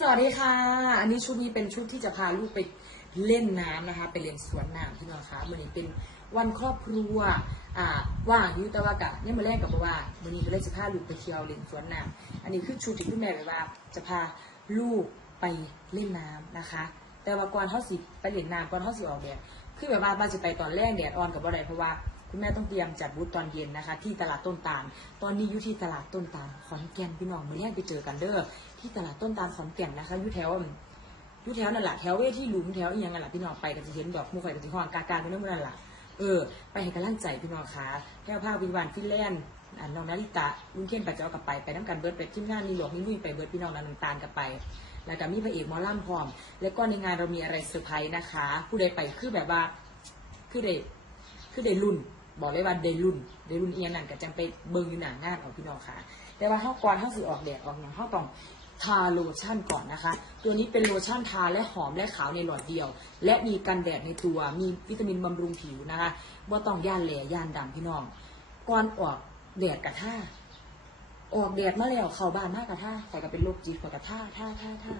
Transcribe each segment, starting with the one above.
สวัสดีค่ะ อันนี้ชุดนี้เป็นชุดที่จะพาลูกไปเล่นน้ำนะคะ ไปเล่นสวนน้ำที่น้องคะวันนี้เป็นวันครอบครัว อ่า ว่างอยุตะวากะเนี่ยมาแรกกับว่าวันนี้ก็เลยจะพาลูกไปเที่ยวเล่นสวนน้ำอันนี้คือชุดที่คุณแม่แบบว่า จะพาลูกไปเล่นน้ำนะคะ แต่ว่าก่อนเขาสิไปเล่นน้ำก่อนเขาสิออกแดดคือแบบว่าบ้านจะไปตอนแรกแดดอ่อนกับอะไรเพราะว่า คุณแม่ต้องเตรียมจัดบูธตอนเย็นนะคะ ที่ตลาดต้นตาล ตอนนี้อยู่ที่ตลาดต้นตาลขอนแก่นพี่น้องมาแยกไปเจอกันเด้อที่ตลาดต้นตาลขอนแก่นนะคะอยู่แถวอยู่แถวนั่นแหละแถวเวที่หลุมแถวอีหยังนั่นแหละพี่น้องไปกันจะเห็นดอกมูไฟกันจะห้องกาการไปนั่นนั่นแหละเออไปให้กำลังใจพี่น้องค่ะแถวภาพวิวานฟินแลนด์อ่าน้องนาริตะลุงเคนปัจเจ้ากลับไปไปน้ำกันเบิร์ดไปทีมงานมีหลวงมีลุยไปเบิร์ดพี่น้องนันน้ำตาลกลับไปแล้วก็มีพระเอกมอลล่ำพร้อม แล้วก็ในงานเรามีอะไรเซอร์ไพรส์นะคะ ผู้ใดไปคือแบบว่า คือได้คือได้รุ่น บอกเลยว่าได้รุ่นได้รุ่นเอียงนั่นก็จังไปเบิ่งอยู่หนางานเอาพี่น้องค่ะ แต่ว่าเฮาก่อนเฮาสิออกแดดออกอย่างเฮาต้องทาโลชั่นก่อนนะคะ ตัวนี้เป็นโลชั่นทาและหอมและขาวในหลอดเดียว และมีกันแดดในตัว มีวิตามินบำรุงผิวนะคะว่าต้องย่านแหล่ย่านดำพี่น้อง ก่อนออกแดดกะท่าออกแดดมาแล้วเข้าบ้านมากกะท่าใส่ก็เป็นโรคจีดกว่ากะท่าท่าท่าท่า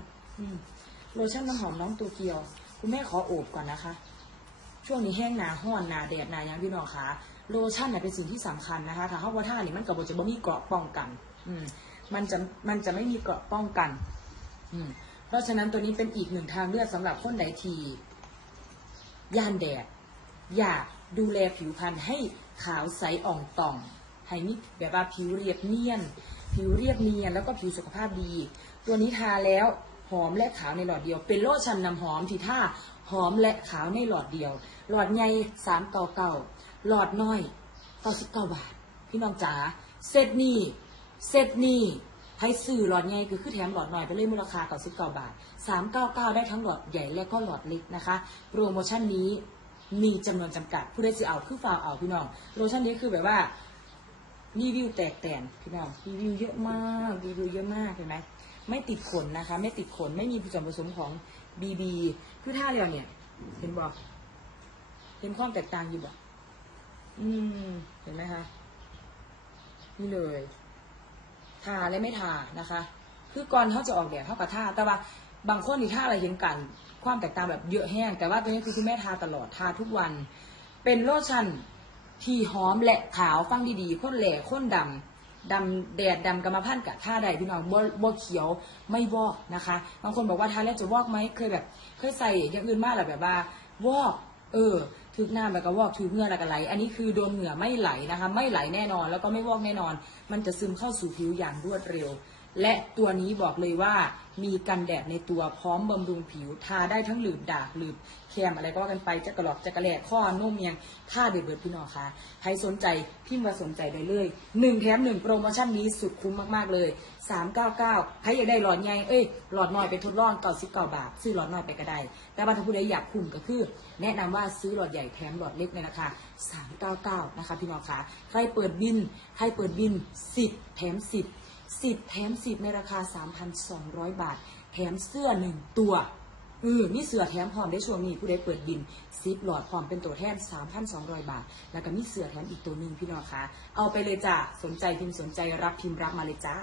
โลชั่นน้ำหอมน้องตัวเกียว คุณแม่ขอโอบก่อนนะคะ ช่วงนี้แห้งหนาห้อนหนาแดดหนายังพี่น้องคะโลชั่นเนี่ยเป็นสิ่งที่สำคัญนะคะถ้าเข้าว่าท่านี่มันกับบจะบ่มีเกราะป้องกัน อืมมันจะมันจะไม่มีเกราะป้องกัน อืมเพราะฉะนั้นตัวนี้เป็นอีกหนึ่งทางเลือกสำหรับคนใดทีย่านแดด อยากดูแลผิวพรรณให้ขาวใสอ่องต่องให้มีแบบว่าผิวเรียบเนียน ผิวเรียบเนียนแล้วก็ผิวสุขภาพดี ตัวนี้ทาแล้ว หอมและขาวในหลอดเดียว เป็นโลชั่นน้ำหอมที่ท่าหอมและขาวในหลอดเดียว หลอดใหญ่สามเก่าเก่าหลอดน้อยเก้าสิบเก้าบาท พี่น้องจ๋าเซตนี้เซตนี้ให้ซื้อหลอดใหญ่ก็คือแถมหลอดน้อยไปเลยมูลค่าเก้าสิบเก้าบาทสามเก้าเก้าได้ทั้งหลอดใหญ่และก็หลอดเล็กนะคะโปรโมชั่นนี้มีจำนวนจำกัดผู้ใดจะเอาคือฟาวเอาพี่น้องโปรโมชั่นนี้คือแบบว่า รีวิวแตกแตนพี่น้องรีวิวเยอะมากรีวิวเยอะมากเห็นไหมไม่ติดขนนะคะ ไม่ติดขนไม่มีส่วนผสมของบีบีคือท่าเรือเนี่ย เห็นบอกเห็นความแตกต่างอยู่บอกอืมเห็นไหมคะนี่เลยทาและไม่ทานะคะ คือก่อนเขาจะออกแดดเท่ากับท่า แต่ว่าบางคนนี่ท่าอะไรเห็นกัน ความแตกต่างแบบเยอะแห้ง แต่ว่าตัวนี้คือคุณแม่ทาตลอดทาทุกวัน เป็นโลชั่น ที่หอมและขาวฟังดีๆข้นแหล่ข้นดำดำแดดดำกรรมพันธุ์กับท่าใดพี่น้องบ่บ่เขียวไม่วอกนะคะบางคนบอกว่าทาแล้วจะวอกไหมเคยแบบ เคยใส่อย่างอื่นมากหละแบบว่าวอกเออถึกน้ำแล้วก็วอกถึกเหงื่อแล้วก็ไหล อันนี้คือโดนเหงื่อไม่ไหลนะคะ ไม่ไหลแน่นอน แล้วก็ไม่วอกแน่นอน มันจะซึมเข้าสู่ผิวอย่างรวดเร็ว และตัวนี้บอกเลยว่ามีกันแดดในตัวพร้อมบำรุงผิว ทาได้ทั้งหลืบด่ากหลืบแคมอะไรก็ว่ากันไปจะกระหลอกจะกระแหลกข้อนุ่มเมียงท่าเดือดเบิดพี่น้องคะใครสนใจพิมพ์มาสนใจได้เลยหนึ่งแถมหนึ่งโปรโมชั่นนี้สุดคุ้มมากๆเลยสามเก้าเก้าใครอยากได้หลอดใหญ่เอ้ยหลอดน้อยไปทดลองเก้าสิบเก้าบาท ซื้อหลอดน้อยไปก็ได้ แต่ว่าถ้าผู้ใดอยากคุ้มก็คือ แนะนำว่าซื้อหลอดใหญ่แถมหลอดเล็กในราคาสามเก้าเก้านะคะพี่น้องคะใครเปิดบินใครเปิดบินสิบแถมสิบ สิบแถมสิบในราคา 3,200 บาท แถมเสื้อหนึ่งตัวเออมีเสื้อแถมพร้อมได้ช่วงนี้ผู้ใดเปิดบินซิปหลอดพร้อมเป็นตัวแทน 3,200 บาท แล้วก็มีเสื้อแถมอีกตัวหนึ่งพี่น้องคะ เอาไปเลยจ้าสนใจพิมพ์สนใจรับพิมพ์รับมาเลยจ้า